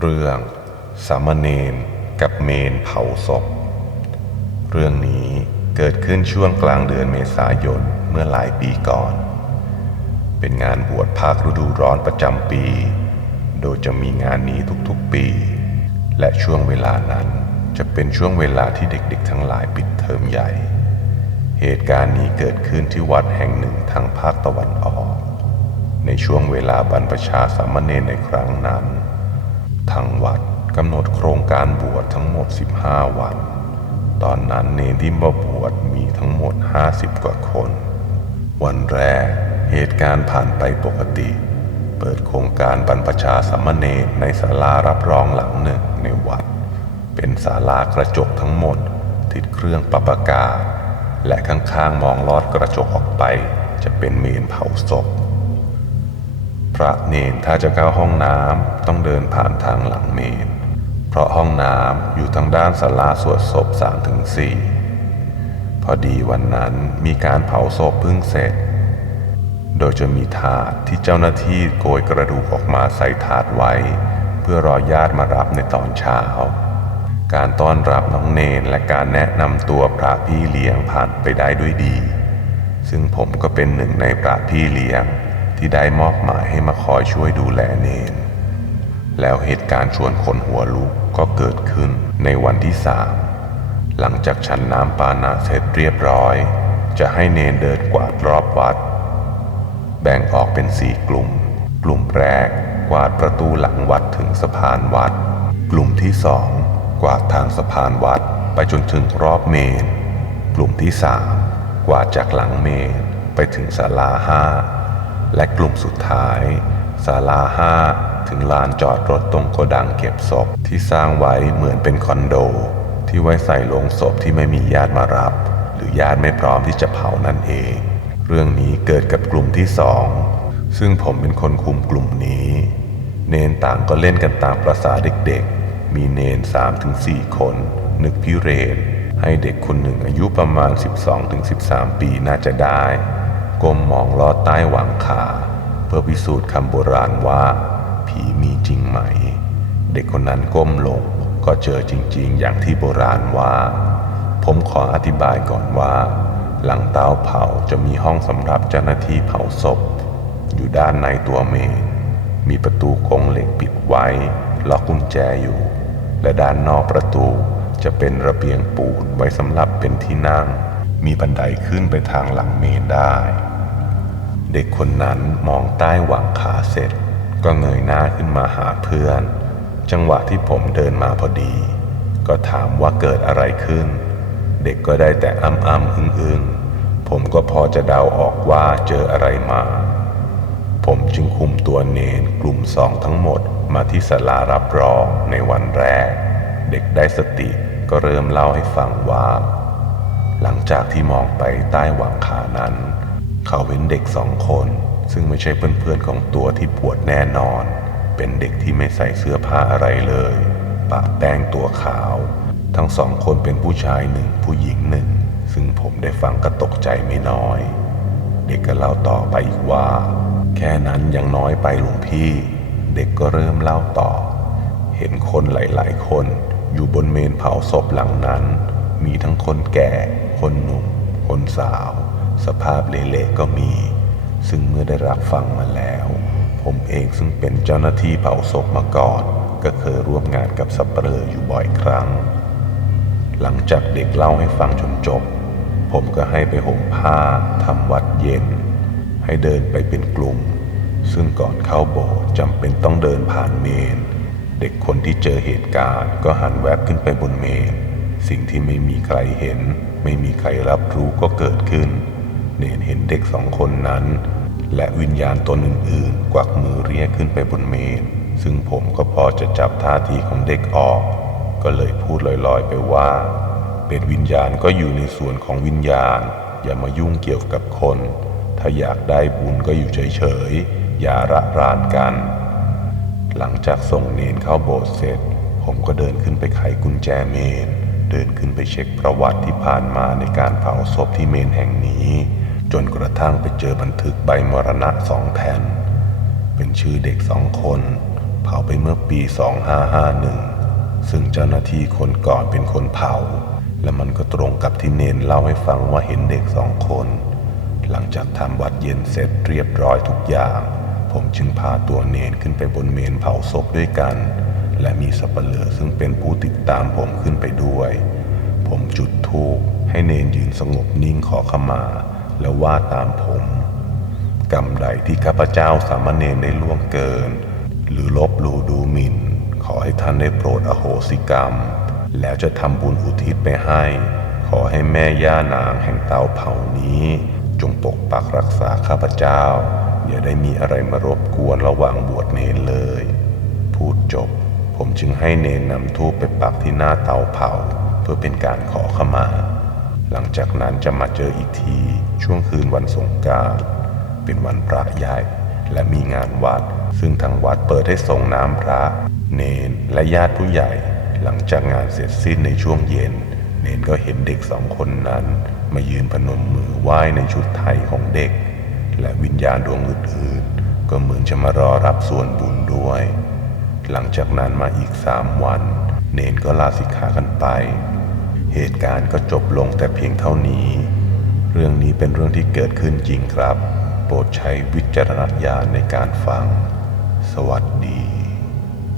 เรื่องสามเณรกับเมนเผาศพ เรื่องนี้เกิดขึ้นช่วงกลางเดือนเมษายนเมื่อหลายปีก่อน เป็นงานบวชภาคฤดูร้อนประจำปี โดยจะมีงานนี้ทุกๆปี และช่วงเวลานั้นจะเป็นช่วงเวลาที่เด็กๆ ทั้งหลายปิดเทอมใหญ่ เหตุการณ์นี้เกิดขึ้นที่วัดแห่งหนึ่งทางภาคตะวันออก ในช่วงเวลาบรรพชาสามเณรในครั้งนั้น ทางวัดกำหนดโครงการบวชทั้งหมด 15 วัน ตอนนั้นเนรที่มาบวชมีทั้งหมด 50 กว่าคน วันแรกเหตุการณ์ผ่านไปปกติ เปิดโครงการบรรพชาสามเณรในศาลารับรองหลังหนึ่งในวัด เป็นศาลากระจกทั้งหมด ติดเครื่องปรับอากาศและข้างๆมองลอดกระจกออกไป จะเป็นเมนเผาศพ พระเนนถ้าจะเข้าห้องน้ำต้องเดินผ่านทางหลังเมน เพราะห้องน้ำอยู่ทางด้านศาลาสวดศพสามถึงสี่พอดีวันนั้นมีการเผาศพเพิ่งเสร็จ โดยจะมีถาดที่เจ้าหน้าที่โกยกระดูกออกมาใส่ถาดไว้ เพื่อรอญาติมารับในตอนเช้า การต้อนรับน้องเนนและการแนะนำตัวพระพี่เลี้ยงผ่านไปได้ด้วยดี ซึ่งผมก็เป็นหนึ่งในพระพี่เลี้ยง ที่ได้มอบหมายให้มาคอยช่วยดูแลเนน แล้วเหตุการณ์ชวนคนหัวลุกก็เกิดขึ้นในวันที่สามหลังจากฉันน้ำปานะเสร็จเรียบร้อย จะให้เนนเดินกวาดรอบวัด แบ่งออกเป็นสี่กลุ่ม กลุ่มแรกกวาดประตูหลังวัดถึงสะพานวัด กลุ่มที่สองกวาดทางสะพานวัดไปจนถึงรอบเมน กลุ่มที่สามกวาดจากหลังเมนไปถึงศาลาห้า และกลุ่มสุดท้ายศาลาห้าถึงลานจอดรถตรงโกดังเก็บศพที่สร้างไว้เหมือนเป็นคอนโด ที่ไว้ใส่โลงศพที่ไม่มีญาติมารับ หรือญาติไม่พร้อมที่จะเผานั่นเอง เรื่องนี้เกิดกับกลุ่มที่สองซึ่งผมเป็นคนคุมกลุ่มนี้ เนนต่างก็เล่นกันตามประษาเด็กๆ มีเนน3าถึงสคน นึกพิเรนให้เด็กคนหนึ่งอายุประมาณ 12-13ถึง13ปีน่าจะได้ ก้มมองลอดใต้หวังขา เพื่อพิสูจน์คำโบราณว่า ผีมีจริงไหม เด็กคนนั้นก้มลงก็เจอจริงๆ อย่างที่โบราณว่า ผมขออธิบายก่อนว่า หลังเตาเผาจะมีห้องสำหรับเจ้าหน้าที่เผาศพ อยู่ด้านในตัวเมน มีประตูกงเหล็กปิดไว้ ล็อกกุญแจอยู่ และด้านนอกประตูจะเป็นระเบียงปูนไว้สำหรับเป็นที่นั่ง มีบันไดขึ้นไปทางหลังเมนได้ เด็กคนนั้นมองใต้หวังขาเสร็จ ก็เงยหน้าขึ้นมาหาเพื่อน จังหวะที่ผมเดินมาพอดี ก็ถามว่าเกิดอะไรขึ้น เด็กก็ได้แต่อ้ำอ้ำอึ้งอึ้งผมก็พอจะเดาออกว่าเจออะไรมา ผมจึงคุมตัวเนนกลุ่มสองทั้งหมดมาที่ศาลารับรองในวันแรก เด็กได้สติก็เริ่มเล่าให้ฟังว่า หลังจากที่มองไปใต้หวังขานั้น เขาเห็นเด็กสองคน ซึ่งไม่ใช่เพื่อนๆของตัวที่ปวดแน่นอน เป็นเด็กที่ไม่ใส่เสื้อผ้าอะไรเลย ปะแป้งตัวขาว ทั้งสองคนเป็นผู้ชายหนึ่งผู้หญิงหนึ่ง ซึ่งผมได้ฟังก็ตกใจไม่น้อย เด็กก็เล่าต่อไปอีกว่า แค่นั้นยังน้อยไปหลวงพี่ เด็กก็เริ่มเล่าต่อ เห็นคนหลายๆ คนอยู่บนเมนเผาศพหลังนั้น มีทั้งคนแก่ คนหนุ่ม คนสาว สภาพเละๆก็มี ซึ่งเมื่อได้รับฟังมาแล้ว ผมเองซึ่งเป็นเจ้าหน้าที่เผาศพมาก่อน ก็เคยร่วมงานกับสับเปลออยู่บ่อยครั้ง หลังจากเด็กเล่าให้ฟังจนจบ ผมก็ให้ไปห่มผ้าทำวัดเย็น ให้เดินไปเป็นกลุ่ม ซึ่งก่อนเข้าโบสถ์จำเป็นต้องเดินผ่านเมน เด็กคนที่เจอเหตุการณ์ก็หันแวบขึ้นไปบนเมน สิ่งที่ไม่มีใครเห็น ไม่มีใครรับรู้ก็เกิดขึ้น เนนเห็นเด็กสองคนนั้น และวิญญาณตนอื่นๆ กวักมือเรียกขึ้นไปบนเมน ซึ่งผมก็พอจะจับท่าทีของเด็กออก ก็เลยพูดลอยๆไปว่า เป็นวิญญาณก็อยู่ในส่วนของวิญญาณ อย่ามายุ่งเกี่ยวกับคน ถ้าอยากได้บุญก็อยู่เฉยๆ อย่าระรานกัน หลังจากส่งเนนเข้าโบสถ์เสร็จ ผมก็เดินขึ้นไปไขกุญแจเมนเดินขึ้นไปเช็คประวัติที่ผ่านมาในการเผาศพที่เมนแห่งนี้ จนกระทั่งไปเจอบันทึกใบมรณะสองแผ่น เป็นชื่อเด็กสองคน เผาไปเมื่อปี 2551 ซึ่งเจ้าหน้าที่คนก่อนเป็นคนเผา และมันก็ตรงกับที่เนนเล่าให้ฟังว่าเห็นเด็กสองคน หลังจากทำวัดเย็นเสร็จเรียบร้อยทุกอย่าง ผมจึงพาตัวเนนขึ้นไปบนเมนเผาศพด้วยกัน และมีสับเปลือซึ่งเป็นผู้ติดตามผมขึ้นไปด้วย ผมจุดธูปให้เนนยืนสงบนิ่งขอขมา แล้วว่าตามผม กรรมใดที่ข้าพเจ้าสามเณรได้ล่วงเกิน หรือลบลูดูหมิ่น ขอให้ท่านได้โปรดอโหสิกรรม แล้วจะทำบุญอุทิศไปให้ ขอให้แม่ย่านางแห่งเตาเผานี้ จงปกปักรักษาข้าพเจ้า อย่าได้มีอะไรมารบกวนระหว่างบวชเนรเลย พูดจบ ผมจึงให้เนนนำทูปไปปักที่หน้าเตาเผา เพื่อเป็นการขอขมา หลังจากนั้นจะมาเจออีกทีช่วงคืนวันสงกรารเป็นวันพระใหญ่และมีงานวัด ซึ่งทางวัดเปิดให้ส่งน้ำพระ เนนและญาติผู้ใหญ่ หลังจากงานเสร็จสิ้นในช่วงเย็น เนนก็เห็นเด็กสองคนนั้น มายืนพนมมือไหว้ในชุดไทยของเด็ก และวิญญาณดวงอื่นๆ ก็เหมือนจะมารอรับส่วนบุญด้วย หลังจากนั้นมาอีกสามวัน เนนก็ลาสิกขากันไป เหตุการณ์ก็จบลงแต่เพียงเท่านี้ เรื่องนี้เป็นเรื่องที่เกิดขึ้นจริงครับ โปรดใช้วิจารณญาณในการฟัง สวัสดี